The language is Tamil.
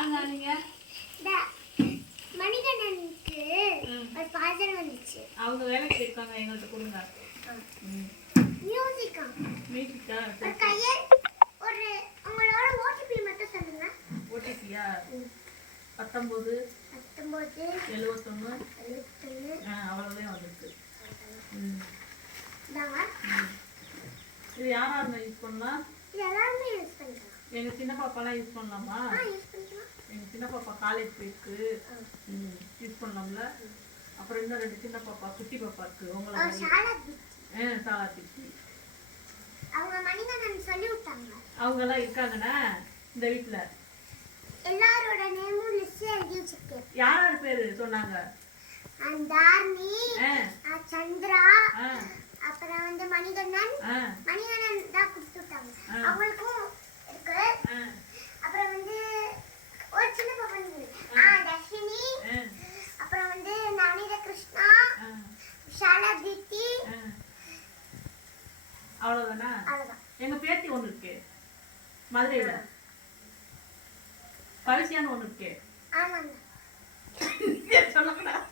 யாருங்க நீங்க? மணிகண்டனுக்கு ஒரு பார்சல் வந்துச்சு. அவங்க வேலைக்கு போயிருக்காங்க, எங்கள்கிட்ட கொடுங்க. மியூசிக்கா? மியூசிக்கா? ஒரு கையல் ஒரு உங்களோட ஓடிபி மட்டும் சொல்லுங்க. ஓடிபியா? 19 71 அவ்வளவுதான் வந்துருக்கு. இது யார் யாருங்க யூஸ் பண்ணலாம்? எல்லாருமே யூஸ் பண்ணலாம். எங்க சின்ன பாப்பாலாம் யூஸ் பண்ணலாமா? யூஸ் பண்ணலாம். எங்க சின்ன பாப்பா காலேஜ் போயிருக்கு, யூஸ் பண்ணலாம்ல. அப்புறம் இன்னும் 2 சின்ன பாப்பா, குட்டி பாப்பா இருக்கு. உங்களோட சாலாத்திச்சி அவங்க மணிகண்டன் சொல்லி விட்டாங்க. அவங்க எல்லாம் இருக்காங்கண்ணா இந்த வீட்டுல. எல்லாரோட நேமும் லிஸ்ட் எழுதி வச்சிருக்கேன். யார் யார் பேரு சொன்னாங்க? தாரணி, சந்திரா, அப்புறம் வந்து மணிகண்டன் தான் கொடுத்துட்டாங்க. அவங்களுக்கும் இருக்கு. அப்புறம் வந்து ஒரு சின்ன பாப்பா தர்ஷினி, அப்புறம் வந்து நவநீத கிருஷ்ணா, ஷாலா தீப்தி. அவ்வளவுதானா? எங்க பேத்தி ஒண்ணு இருக்கு மதுரையில, பரிசியான்னு ஒண்ணு இருக்கு. ஆமாங்க. சொல்லக்கூடாது.